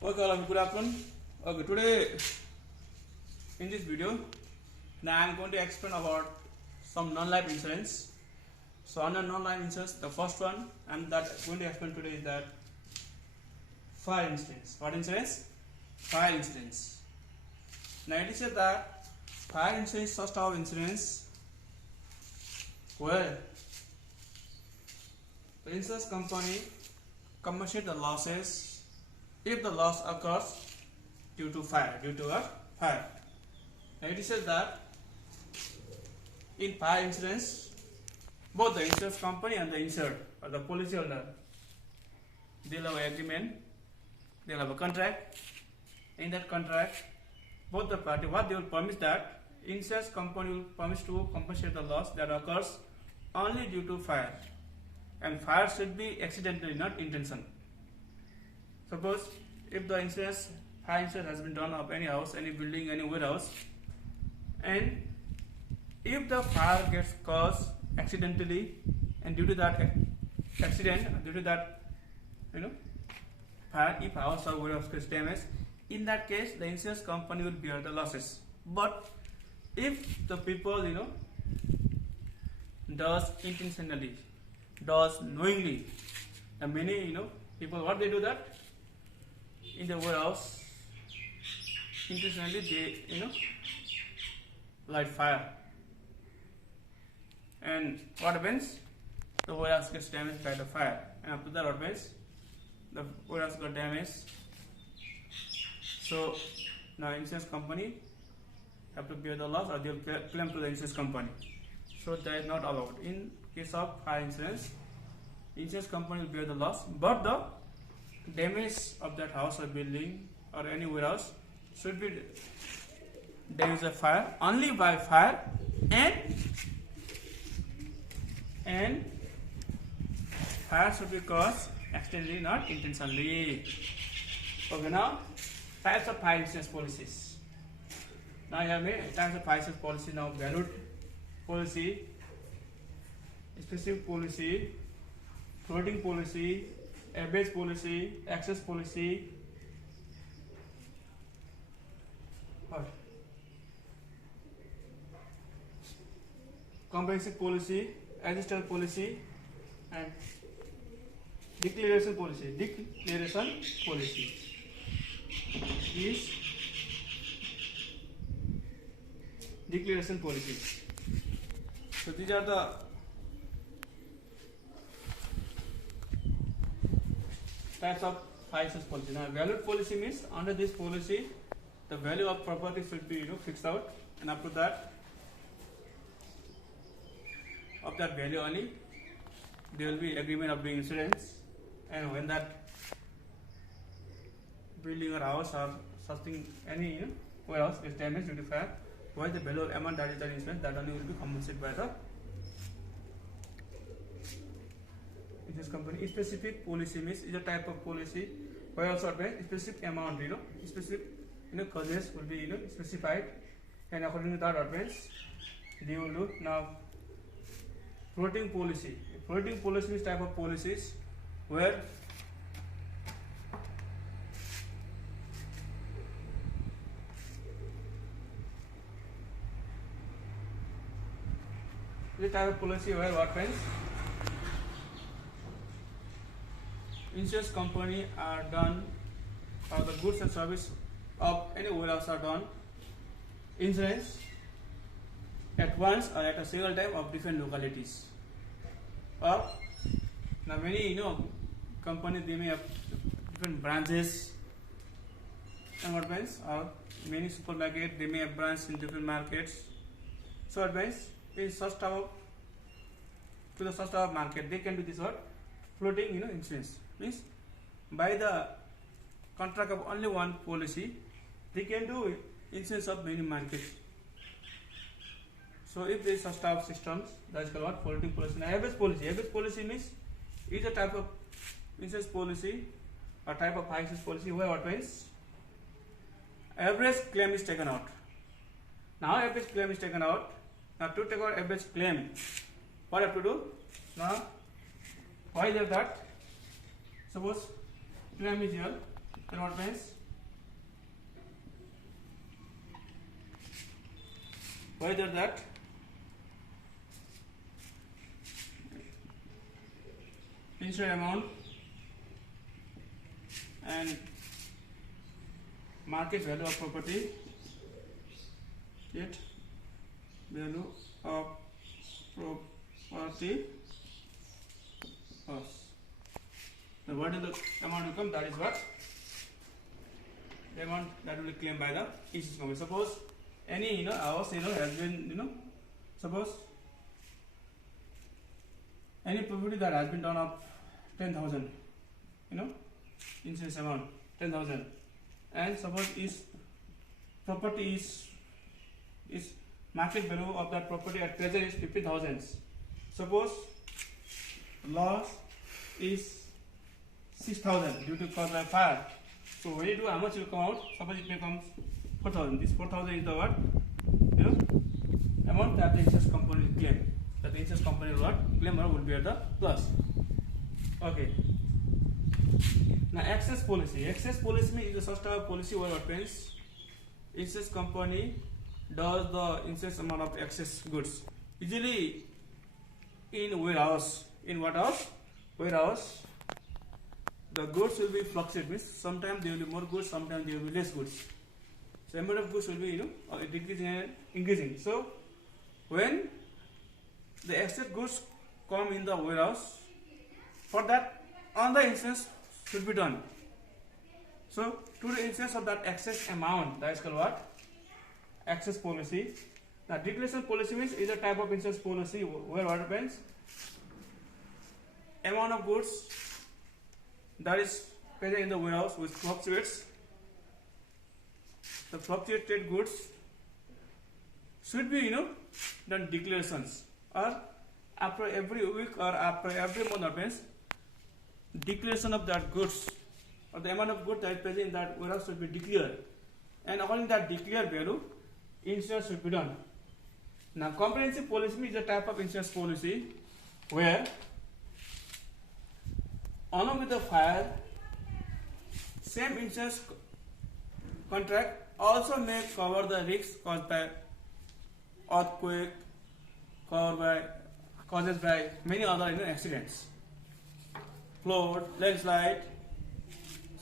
Okay, all of you, good afternoon. Okay, today in this video, now I am going to explain about some non-life insurance. So under non-life insurance, the first one I'm going to explain today is that fire insurance. What insurance? Fire insurance. Now it is said that fire insurance is such type of insurance where the insurance company compensates the losses if the loss occurs due to a fire. Now it is said that in fire insurance, both the insurance company and the insured or the policyholder, they'll have an agreement, they'll have a contract. In that contract, both the parties, what they will promise that insurance company will promise to compensate the loss that occurs only due to fire, and fire should be accidental, not intentional. Suppose if the fire insurance has been done of any house, any building, any warehouse, and if the fire gets caused accidentally, and due to that accident, due to that fire, if house or warehouse gets damaged, in that case the insurance company will bear the losses. But if the people does intentionally, does knowingly, and many people, what they do that in the warehouse, intentionally they light fire, and what happens? The warehouse gets damaged by the fire, and after that what happens? The warehouse got damaged. So now insurance company have to bear the loss, or they will claim to the insurance company. So that is not allowed. In case of fire insurance company will bear the loss, but the damage of that house or building or any warehouse should be damaged by fire, only by fire, and fire should be caused accidentally, not intentionally. Okay, now types of fire insurance policies. Now you have many types of fire insurance policy. Now valued policy, specific policy, floating policy, average policy, excess policy, comprehensive policy, additional policy, and declaration policy. Declaration policy is declaration policy. So these are the types of fire insurance policy. Now valued policy means under this policy the value of property should be fixed out, and after that of that value only there will be agreement of the insurance, and when that building or house or something, any warehouse is damaged due to fire, what is the value amount that is the insurance, that only will be compensated by the insurance company. Specific policy means is a type of policy where also specific amount, specific causes will be specified, and according to that advance they will do. Now floating policy. Floating policy is type of policies where what happens? Insurance company are done, or the goods and service of any warehouse are done insurance at once or at a single time of different localities. Or now many companies, they may have different branches, and what means, or many supermarket, they may have branches in different markets. So what means in such type of market they can do this floating insurance. Means by the contract of only one policy they can do insurance of many markets. So if there is such type of systems, that is called floating policy. Now average policy means is a type of insurance policy or type of fire insurance policy where what means average claim is taken out. Now average claim is taken out. Now to take out average claim, what I have to do? Now why is that? Suppose claim is here, then what means whether that insured amount and market value of property, yet value of property cost. Now what is the amount will come? That is what the amount that will be claimed by the insurance company. Suppose any house has been suppose any property that has been done up 10,000 insurance amount 10,000, and suppose is property is market value of that property at present is 50,000. Suppose loss is 6,000 due to caused by fire. So when you do, how much will come out? Suppose it becomes 4,000. This 4,000 is the what amount that the insurance company will claim. That the insurance company will claim or would be at the plus. Okay. Now excess policy. Excess policy means the such type of policy where what means insurance company does the insurance amount of excess goods. Usually in warehouse. In what house? Warehouse. The goods will be fluctuate, means sometimes there will be more goods, sometimes there will be less goods. So amount of goods will be decreasing and increasing. So when the excess goods come in the warehouse, for that another insurance should be done. So to the insurance of that excess amount, that is called what? Excess policy. Now declaration policy means is a type of insurance policy where what happens? Amount of goods that is present in the warehouse which fluctuates. The fluctuated goods should be done declarations, or after every week or after every month happens, declaration of that goods or the amount of goods that is present in that warehouse should be declared, and according to that declared value, insurance should be done. Now comprehensive policy is a type of insurance policy where along with the fire, same insurance contract also may cover the risks caused by earthquake, causes by many other accidents, flood, landslide.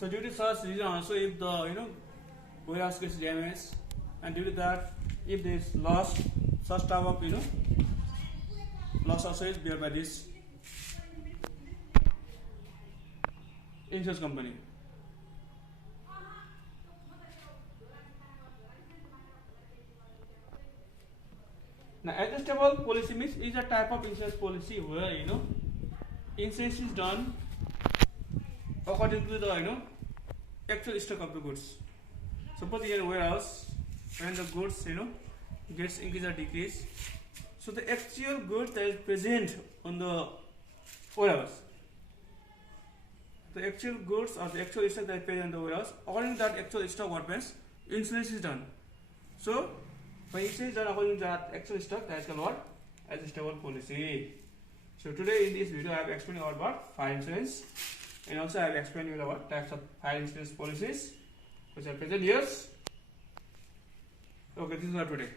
So due to such reason also, if the warehouse gets damaged, and due to that, if there is loss, such type of loss also is bear by this insurance company. Now adjustable policy means is a type of insurance policy where insurance is done according to the actual stock of the goods. Suppose in a warehouse, when the goods gets increase or decrease, so the actual goods that is present on the warehouse, the actual goods or the actual stock that is present in the warehouse, according to that actual stock, what means insurance is done. So when insurance is done according to that actual stock, that is called what? Adjustable policy. So today in this video I have explained about fire insurance, and also I have explained about types of fire insurance policies which are present here. Okay, this is all today.